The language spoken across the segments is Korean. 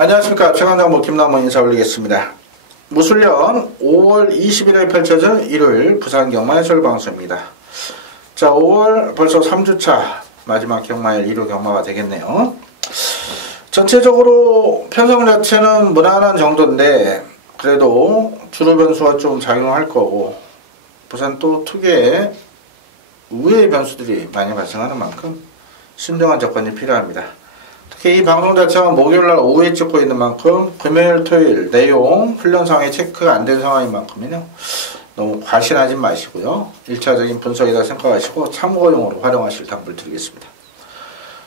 안녕하십니까. 최강정보 김남원 인사 올리겠습니다. 무술년 5월 20일에 펼쳐진 일요일 부산 경마해설 방송입니다. 자, 5월 벌써 3주차 마지막 경마일 1호 경마가 되겠네요. 전체적으로 편성 자체는 무난한 정도인데 그래도 주로 변수가 좀 작용할 거고 부산 또 특유의 우회의 변수들이 많이 발생하는 만큼 신중한 접근이 필요합니다. 특히 이 방송 자체가 목요일날 오후에 찍고 있는 만큼 금요일, 토요일 내용 훈련상에 체크가 안 된 상황인 만큼은요 너무 과신하지 마시고요 1차적인 분석이다 생각하시고 참고용으로 활용하실 당부를 드리겠습니다.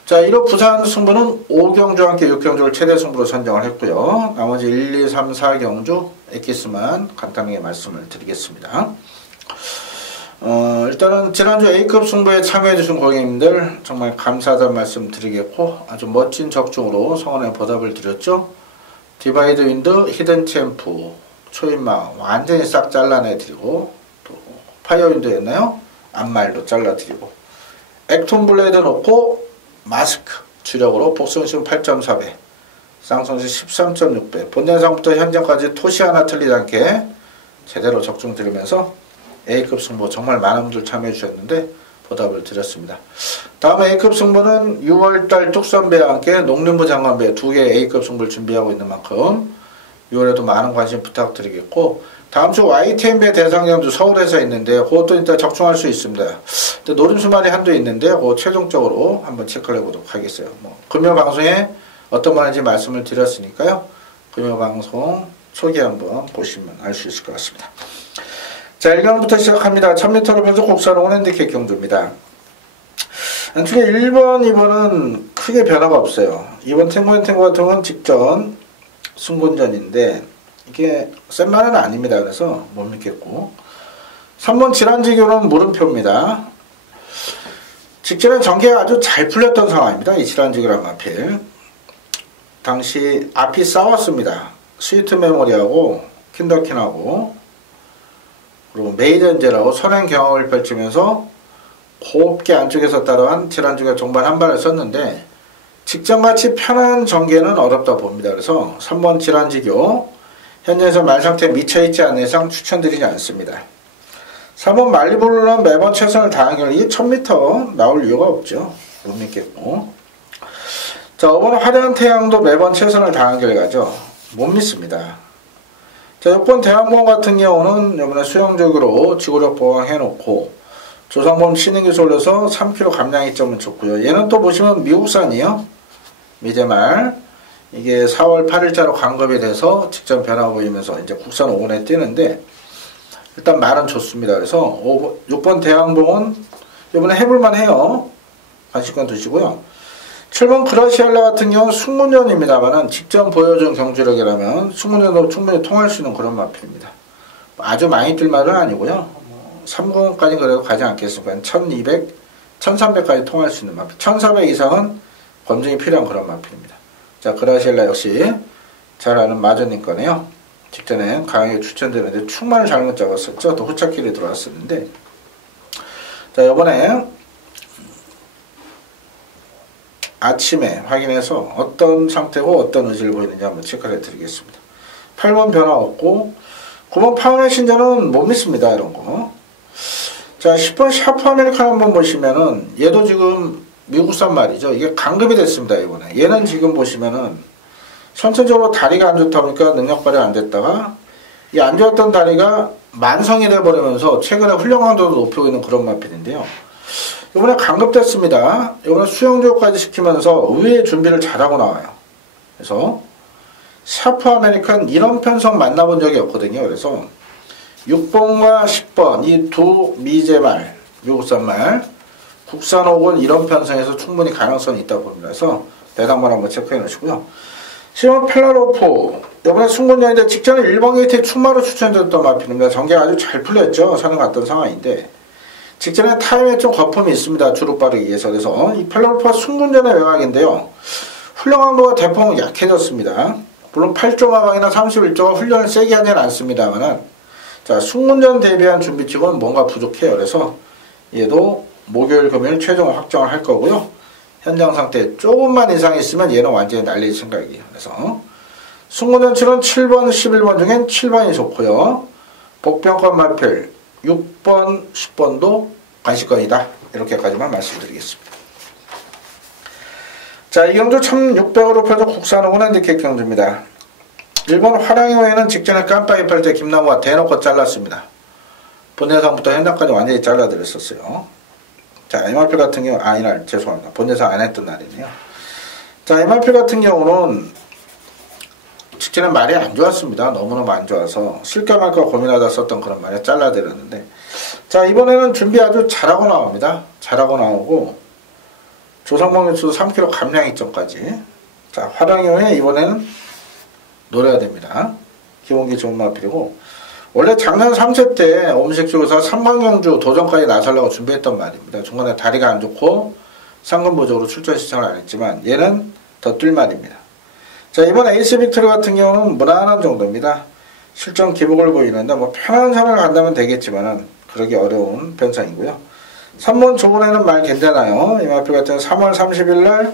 자, 1호 부산 승부는 5경주와 함께 6경주를 최대 승부로 선정을 했고요. 나머지 1, 2, 3, 4경주 엑기스만 간단하게 말씀을 드리겠습니다. 일단은 지난주 A급 승부에 참여해주신 고객님들 정말 감사하다는 말씀 드리겠고 아주 멋진 적중으로 성원에 보답을 드렸죠. 디바이드 윈드, 히든 챔프, 초인마 완전히 싹 잘라내드리고 또 파이어 윈드였나요? 앞말도 잘라드리고 액톤 블레이드 놓고 마스크 주력으로 복선식 8.4배 쌍선식 13.6배 본연상부터 현재까지 토시 하나 틀리지 않게 제대로 적중 드리면서 A급 승부 정말 많은 분들 참여해 주셨는데 보답을 드렸습니다. 다음 A급 승부는 6월달 뚝선배와 함께 농림부 장관배 2개의 A급 승부를 준비하고 있는 만큼 6월에도 많은 관심 부탁드리겠고 다음주 YTN배 대상경주 서울에서 있는데 그것도 이따 적중할 수 있습니다. 근데 노림수만이 한도 있는데 그거 최종적으로 한번 체크를 해보도록 하겠어요. 금요 방송에 어떤 말인지 말씀을 드렸으니까요. 금요 방송 초기 한번 보시면 알 수 있을 것 같습니다. 자, 1경부터 시작합니다. 1000m로 변속 국산홍은 핸디캡 경주입니다. 안쪽에 1번, 2번은 크게 변화가 없어요. 2번 탱고 같은 경우는 직전 승군전인데 이게 센 말은 아닙니다. 그래서 못 믿겠고 3번 질환지교는 물음표입니다. 직전에 전개가 아주 잘 풀렸던 상황입니다. 이 질환지교란 마필 당시 앞이 싸웠습니다. 스위트 메모리하고 킨더킨하고 그리고 메이전제라고 선행 경험을 펼치면서 곱게 안쪽에서 따라한 질환지교 종반 한 발을 썼는데 직전같이 편한 전개는 어렵다 봅니다. 그래서 3번 질환지교 현재에서 말 상태에 미쳐있지 않은 이상 추천드리지 않습니다. 3번 말리볼로는 매번 최선을 다한 결과 이게 1000m 나올 이유가 없죠. 못 믿겠고 자, 5번 화려한 태양도 매번 최선을 다한 결과죠. 못 믿습니다. 자, 6번 대한보험 같은 경우는 이번에 수영적으로 지구력 보강 해놓고 조상범 신인기술 올려서 3kg 감량 이점은 좋고요. 얘는 또 보시면 미국산이요. 미제말 이게 4월 8일자로 간급이 돼서 직전 변화 보이면서 이제 국산 5분에 뛰는데 일단 말은 좋습니다. 그래서 6번 대항봉은 이번에 해볼만 해요. 관심권 두시고요. 7번 그라시알라 같은 경우는 승문전입니다만은 직전 보여준 경주력이라면 승문전도 충분히 통할 수 있는 그런 마필입니다. 아주 많이 뛸 말은 아니고요. 30까지는 그래도 가지 않겠습니까? 1200, 1300까지 통할 수 있는 마필. 1400 이상은 검증이 필요한 그런 마필입니다. 자, 그라시엘라 역시 잘 아는 마저님 거네요. 직전에 강하게 추천드렸는데 충만을 잘못 잡았었죠. 또 후차길이 들어왔었는데 자, 이번에 아침에 확인해서 어떤 상태고 어떤 의지를 보이는지 한번 체크를 해드리겠습니다. 8번 변화 없고 9번 파운의 신전은 못 믿습니다. 이런 거. 자, 10번 샤프 아메리칸 한번 보시면은 얘도 지금 미국산 말이죠. 이게 강급이 됐습니다. 이번에 얘는 지금 보시면은 선천적으로 다리가 안 좋다 보니까 능력 발휘 안 됐다가 이 안 좋았던 다리가 만성이 돼버리면서 최근에 훈련 강도도 높이고 있는 그런 마필인데요. 이번에 강급됐습니다. 이번에 수영조까지 시키면서 의외의 준비를 잘하고 나와요. 그래서 샤프 아메리칸 이런 편성 만나본 적이 없거든요. 그래서 6번과 10번 이 두 미제말 미국산 말 국산 혹은 이런 편성에서 충분히 가능성이 있다고 봅니다. 그래서 배당만 한번 체크해 놓으시고요. 10번 펠라로프 이번에 승군전인데 직전에 1번 게이트에 충마로 추천드렸던 마필입니다. 전개가 아주 잘 풀렸죠. 선을 갔던 상황인데 직전에 타임에 좀 거품이 있습니다. 주로 빠르기 위해서. 그래서 이 펠라로프가 승군전의 외곽인데요. 훈련 강도가 대폭 약해졌습니다. 물론 8조마방이나 31조가 훈련을 세게 하지는 않습니다만 자, 승군전 대비한 준비치고는 뭔가 부족해요. 그래서 얘도 목요일 금요일 최종 확정을 할 거고요. 현장 상태 조금만 이상 있으면 얘는 완전히 날릴 생각이에요. 그래서 승부전출은 7번, 11번 중엔 7번이 좋고요. 복병권 마필 6번, 10번도 관시권이다. 이렇게까지만 말씀드리겠습니다. 자, 이 경주 1600으로 펴서 국산호는 핸디캡 경주입니다. 1번 화랑이호에는 직전에 깜빡이 팔 때 김나무가 대놓고 잘랐습니다. 본예상부터 현장까지 완전히 잘라드렸었어요. 자, MRP 같은 경우, 이날 죄송합니다. 본예상 안 했던 날이네요. 자, MRP 같은 경우는 직전에 말이 안 좋았습니다. 너무너무 안 좋아서 쓸까 말까 고민하다 썼던 그런 말에 잘라드렸는데, 자, 이번에는 준비 아주 잘하고 나옵니다. 잘하고 나오고 조상목일수도 3kg 감량 이점까지. 자, 화랑이호에 이번에는 노려야 됩니다. 기본기 좋은 마필이고, 원래 작년 3세 때 음식주에서 삼광경주 도전까지 나서려고 준비했던 말입니다. 중간에 다리가 안 좋고 상근보적으로 출전 신청을 안 했지만 얘는 더 뛸 말입니다. 자, 이번 에이스 빅토리 같은 경우는 무난한 정도입니다. 실전 기복을 보이는데 뭐 편한 선을 간다면 되겠지만은 그러기 어려운 편성이고요. 3번 조번에는 말 괜찮아요. 이마필 같은 3월 30일 날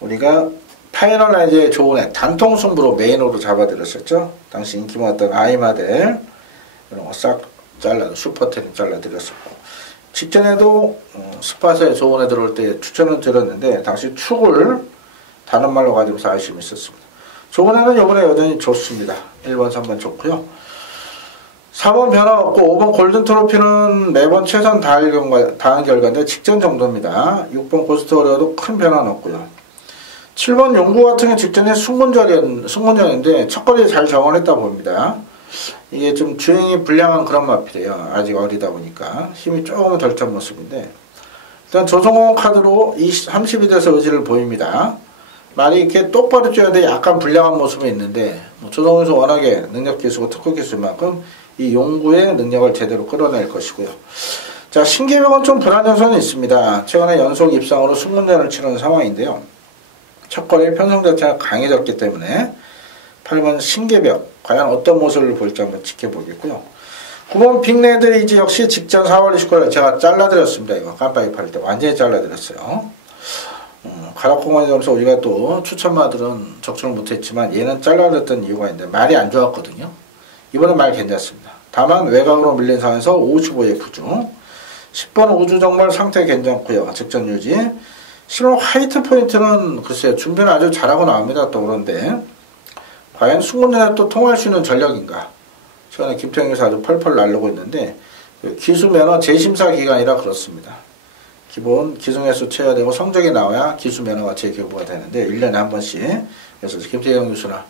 우리가 파이널라이즈의 조은의 단통 승부로 메인으로 잡아드렸었죠. 당시 인기 많았던 아이마델 이런 거 싹 잘라 슈퍼텐 잘라드렸었고, 직전에도 스팟에 조은에 들어올 때 추천을 드렸는데 당시 축을 다른 말로 가지고서 아쉬움이 있었습니다. 조은에는 이번에 여전히 좋습니다. 1번, 3번 좋고요. 4번 변화 없고 5번 골든 트로피는 매번 최선 다한 결과인데 직전 정도입니다. 6번 고스트 어려도 큰 변화는 없고요. 7번 용구 같은 경우 직전에 승문전인데 첫거리에 잘 정원했다 봅니다. 이게 좀 주행이 불량한 그런 마필이에요. 아직 어리다 보니까 힘이 조금 덜 찬 모습인데, 일단 조성호 카드로 32대에서 의지를 보입니다. 말이 이렇게 똑바로 뛰어야 돼 약간 불량한 모습이 있는데, 조성호 선수 워낙에 능력 기수고 특허 기수만큼 이 용구의 능력을 제대로 끌어낼 것이고요. 자, 신계명은 좀 불안 요소는 있습니다. 최근에 연속 입상으로 승문전을 치르는 상황인데요. 첫 거리의 편성 자체가 강해졌기 때문에 8번 신계벽 과연 어떤 모습을 볼지 한번 지켜보겠고요. 9번 빅레드이지 역시 직전 4월 29일 제가 잘라드렸습니다. 이거 깜빡이 팔 때 완전히 잘라드렸어요. 가락공원에 점수 우리가 또 추천마들은 적중을 못했지만 얘는 잘라드렸던 이유가 있는데 말이 안 좋았거든요. 이번엔 말 괜찮습니다. 다만 외곽으로 밀린 상황에서 55F 중 10번 우주 정말 상태 괜찮고요. 직전 유지. 실은 화이트 포인트는 글쎄요, 준비는 아주 잘하고 나옵니다. 또 그런데 과연 승문전에 또 통할 수 있는 전력인가. 최근에 김태형에서 아주 펄펄 날르고 있는데 기수면허 재심사 기간이라 그렇습니다. 기본 기승횟수 채워야 되고 성적이 나와야 기수면허가 재교부가 되는데 1년에 한 번씩. 그래서 김태형 교수나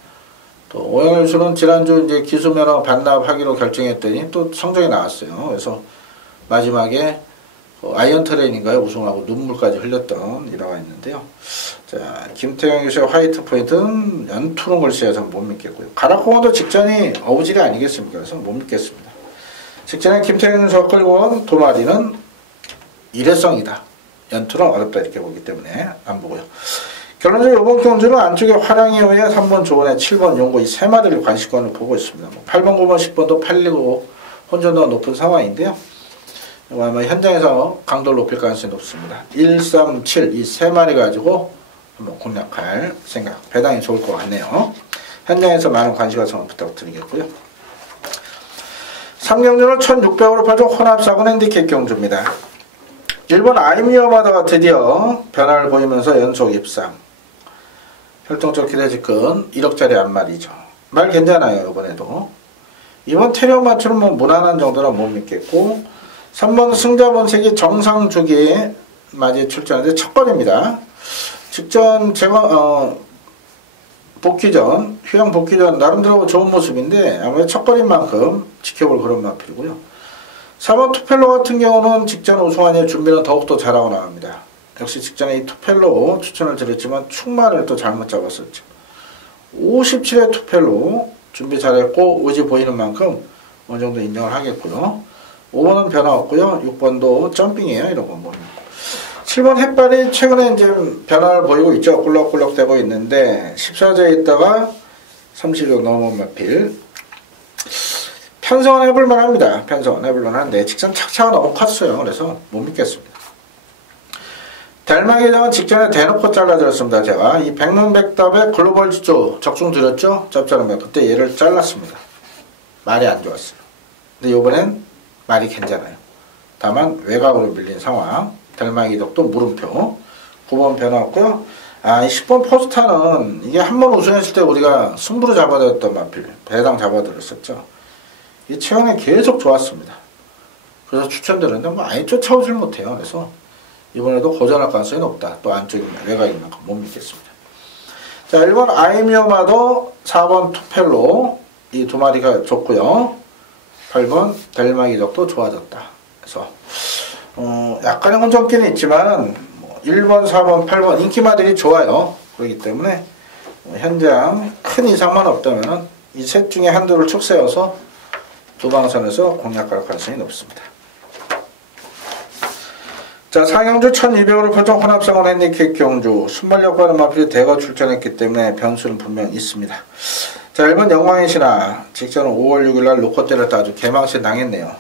또 오영일 교수는 지난주 이제 기수면허 반납하기로 결정했더니 또 성적이 나왔어요. 그래서 마지막에 아이언 트레인인가요? 우승하고 눈물까지 흘렸던 일화가 있는데요. 자, 김태형 교수의 화이트 포인트는 연투는 글쎄요, 저는 못 믿겠고요. 가락공원도 직전이 어부질이 아니겠습니까? 그래서 못 믿겠습니다. 직전에 김태형 교수가 끌고 온 도마리는 일회성이다. 연투는 어렵다 이렇게 보기 때문에 안 보고요. 결론적으로 이번 경주는 안쪽에 화랑이호에 3번 조원에 7번 용고 이 세 마리를 관심권을 보고 있습니다. 8번, 9번, 10번도 팔리고 혼전도가 높은 상황인데요. 아마 현장에서 강도를 높일 가능성이 높습니다. 1, 3, 7 이 세 마리 가지고 한번 공략할 생각, 배당이 좋을 것 같네요. 현장에서 많은 관심과 부탁드리겠고요. 3경주는 1600으로 파종 혼합사군 핸디캡 경주입니다. 일본 아이미어마다가 드디어 변화를 보이면서 연속 입상. 혈통적 기대직근 1억짜리 한 마리죠. 말 괜찮아요. 이번에도. 이번 태력 맞추는 뭐 무난한 정도라 못 믿겠고, 3번 승자본색이 정상 주기에 맞이 출전하는데 첫 번입니다. 직전 복귀전, 휴양 복귀전 나름대로 좋은 모습인데 아무래도 첫 번인 만큼 지켜볼 그런 마필이고요. 4번 투펠로 같은 경우는 직전 우승하니 준비는 더욱더 잘하고 나옵니다. 역시 직전에 이 투펠로 추천을 드렸지만 축마를 또 잘못 잡았었죠. 57의 투펠로 준비 잘했고 의지 보이는 만큼 어느 정도 인정을 하겠고요. 5번은 변화 없고요. 6번도 점핑이에요. 이런 건 모르겠고. 7번 햇발이 최근에 이제 변화를 보이고 있죠. 꿀럭꿀럭 되고 있는데 14제에 있다가 30억 넘은 마필. 편성은 해볼만 합니다. 편성은 해볼만 한데 직전 착차가 너무 컸어요. 그래서 못 믿겠습니다. 델마기장은 직전에 대놓고 잘라드렸습니다. 제가 이 백문백답에 글로벌 지수 적중 드렸죠. 짭짤하면 그때 얘를 잘랐습니다. 말이 안 좋았어요. 근데 요번엔 말이 괜찮아요. 다만 외곽으로 밀린 상황. 델마기덕도 물음표. 9번 변화 없고요. 이 10번 포스타는 이게 한 번 우승했을 때 우리가 승부로 잡아드렸던 마필 배당 잡아드렸었죠. 이 최근에 계속 좋았습니다. 그래서 추천드렸는데 뭐 아예 쫓아오질 못해요. 그래서 이번에도 고전할 가능성이 높다. 또 안쪽이면 외곽인 만큼 못 믿겠습니다. 자, 1번 아이미어마도 4번 투펠로 이 두 마리가 좋고요. 8번 델마기적도 좋아졌다. 그래서 약간의 혼전기는 있지만 1번, 4번, 8번 인기마들이 좋아요. 그렇기 때문에 현장 큰 이상만 없다면 이 셋 중에 한두를 축 세워서 두방선에서 공략할 가능성이 높습니다. 자, 상영주 1200으로 표정 혼합상원 핸디캡 경주 순발력과는 마필이 대거 출전했기 때문에 변수는 분명 있습니다. 자, 1번 영광의 신화 직전은 5월 6일날 놓고 때렸다 아주 개망신 당했네요.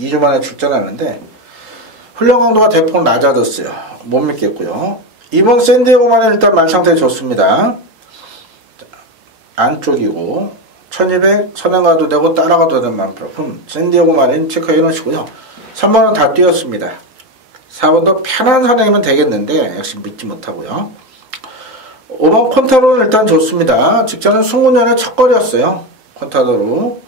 2주 만에 출전하는데 훈련 강도가 대폭 낮아졌어요. 못 믿겠고요. 2번 샌디에고만은 일단 말상태 좋습니다. 안쪽이고 1200 선행가도 되고 따라가도 되는 만큼 샌디에고만은 체크해 놓으시고요. 3번은 다 뛰었습니다. 4번도 편한 선행이면 되겠는데 역시 믿지 못하고요. 5번 콘타로는 일단 좋습니다. 직전은 승훈년의 첫 거리였어요. 콘타도로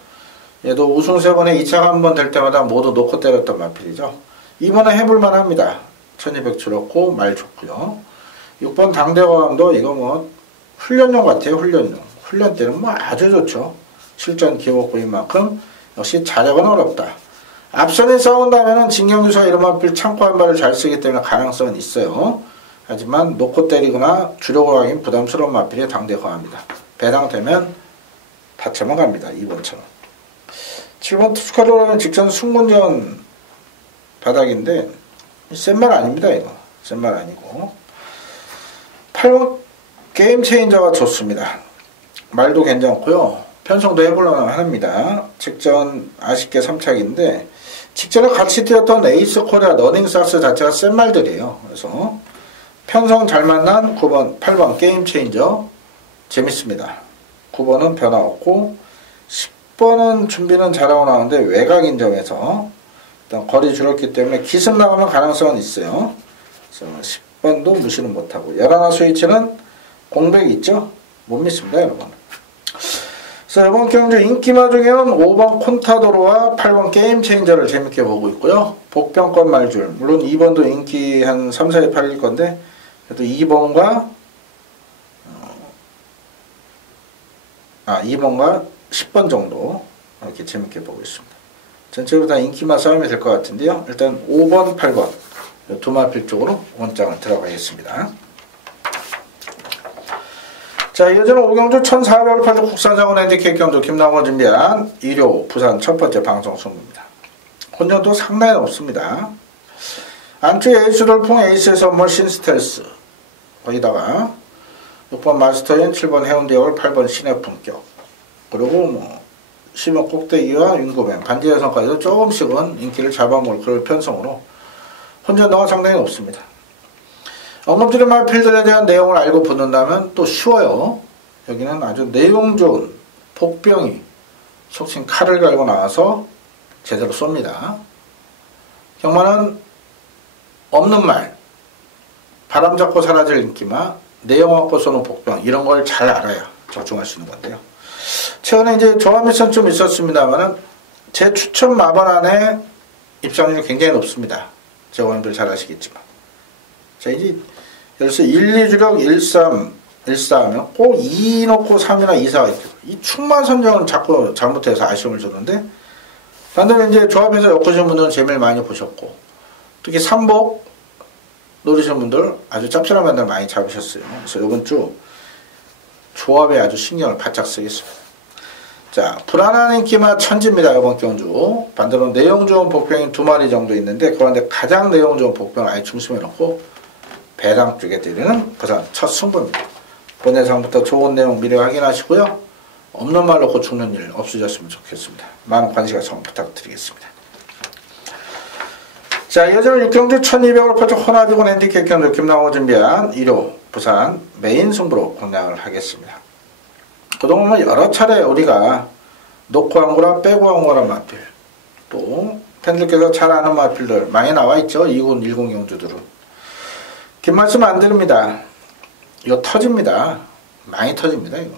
얘도 우승 3번에 2차가 한 번 될 때마다 모두 놓고 때렸던 마필이죠. 2번은 해볼만 합니다. 1200 줄었고 말 좋고요. 6번 당대과감도 이거 뭐 훈련용 같아요. 훈련용. 훈련 때는 뭐 아주 좋죠. 실전 기록부인 만큼 역시 자력은 어렵다. 앞선에 싸운다면은 진경규수가 이런 마필 창고 한 발을 잘 쓰기 때문에 가능성은 있어요. 하지만 놓고 때리거나 주력으로 하긴 부담스러운 마필이 당대과합니다. 배당되면 다쳐만 갑니다. 2번처럼. 7번 투스카로라면 직전 승군전 바닥인데 센 말 아닙니다. 이거 센 말 아니고. 8번 게임 체인저가 좋습니다. 말도 괜찮고요. 편성도 해보려면 합니다. 직전 아쉽게 3착인데 직전에 같이 뛰었던 에이스 코리아 러닝삭스 자체가 센 말들이에요. 그래서 편성 잘 만난 9번 8번 게임 체인저 재밌습니다. 9번은 변화 없고 10번은 준비는 잘하고 나오는데 외곽인 점에서 일단 거리 줄었기 때문에 기습 나가면 가능성은 있어요. 그래서 10번도 무시는 못하고 11화 스위치는 공백이 있죠? 못 믿습니다, 여러분. 그래서 이번 경주 인기마 중에는 5번 콘타도로와 8번 게임 체인저를 재밌게 보고 있고요. 복병권 말줄. 물론 2번도 인기 한 3, 4에 팔릴 건데 그래도 2번과 10번 정도 이렇게 재밌게 보고 있습니다. 전체로 다 인기만 싸움이 될 것 같은데요. 일단 5번, 8번 두 마필 쪽으로 원장을 들어가겠습니다. 자, 이어지는 오경주 1408주 국사장원 핸디캡 경주 김남원 준비한 일요 부산 첫 번째 방송 승부입니다. 혼전도 상당히 높습니다. 안쪽에 에이스 돌풍, 에이스의 선물 신스텔스 거기다가 6번 마스터인, 7번 해운대역을, 8번 신의 품격 그리고 뭐 심역 꼭대기와 윤구뱅 반지여성까지도 조금씩은 인기를 잡아먹을 그런 편성으로 혼전도가 상당히 높습니다. 언급드린 마필들에 대한 내용을 알고 붙는다면 또 쉬워요. 여기는 아주 내용 좋은 복병이 속칭 칼을 갈고 나와서 제대로 쏩니다. 경마는 없는 말, 바람 잡고 사라질 인기마, 내용 없고 쏘는 복병 이런 걸 잘 알아야 적중할 수 있는 건데요. 최근에 이제 조합 미션 좀 있었습니다만은 제 추천 마번 안에 입상률이 굉장히 높습니다. 제 원님들 잘 아시겠지만. 자, 이제 예를 들어서 1, 2주력 1, 3, 1, 4 하면 꼭 2 넣고 3이나 2, 4가 있죠. 이 충만 선정은 자꾸 잘못해서 아쉬움을 주는데 반대로 이제 조합에서 엮으시는 분들은 재미를 많이 보셨고 특히 3복 노리시는 분들 아주 짭짤한 반들 많이 잡으셨어요. 그래서 이번 주 조합에 아주 신경을 바짝 쓰겠습니다. 자, 불안한 인기마 천지입니다. 이번 경주. 반대로 내용 좋은 복병이 2마리 정도 있는데 그런데 가장 내용 좋은 복병을 아예 중심에 놓고 배당 쪽에 때리는 부산 첫 승부입니다. 본 예상부터 좋은 내용 미리 확인하시고요. 없는 말 놓고 죽는 일 없으셨으면 좋겠습니다. 많은 관심 성 부탁드리겠습니다. 자, 이어지는 6경주 1200으로 펼쳐 호나비곤 핸디캡 경주 김나호 준비한 1호 부산 메인 승부로 공략을 하겠습니다. 그동안 여러 차례 우리가 놓고 한 거라 빼고 한 거라 마필, 또 팬들께서 잘 아는 마필들 많이 나와 있죠. 2군 1군 경주들은. 긴 말씀 안 드립니다. 이거 터집니다. 많이 터집니다. 이거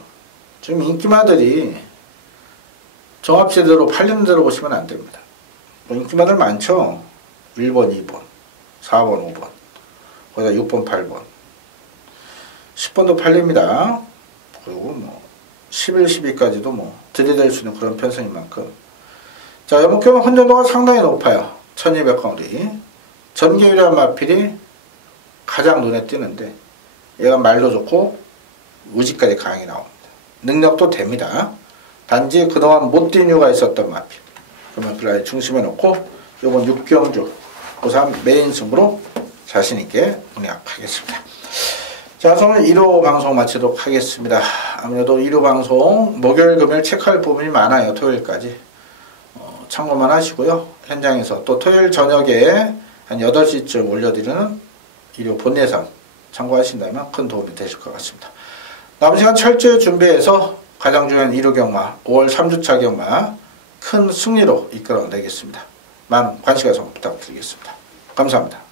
지금 인기마들이 종합제대로 팔리는 대로 보시면 안 됩니다. 인기마들 많죠. 1번, 2번, 4번, 5번, 거기다 6번, 8번, 10번도 팔립니다. 그리고 뭐 11, 12까지도 뭐 들이댈 수 있는 그런 편성인 만큼, 자, 여목경은 혼전도가 상당히 높아요. 1200강리 전개유리한 마필이 가장 눈에 띄는데, 얘가 말도 좋고 우지까지 강하게 나옵니다. 능력도 됩니다. 단지 그동안 못 뛴 이유가 있었던 마필, 그 마필 아예 중심에 놓고 요번 6경주 부산 메인 승부로 자신있게 공략하겠습니다. 자, 저는 1호 방송 마치도록 하겠습니다. 아무래도 1호 방송 목요일 금요일 체크할 부분이 많아요. 토요일까지 참고만 하시고요. 현장에서 또 토요일 저녁에 한 8시쯤 올려드리는 1호 본 예상 참고하신다면 큰 도움이 되실 것 같습니다. 남은 시간 철저히 준비해서 가장 중요한 1호 경마 5월 3주차 경마 큰 승리로 이끌어내겠습니다. 많은 관심과 성원 부탁드리겠습니다. 감사합니다.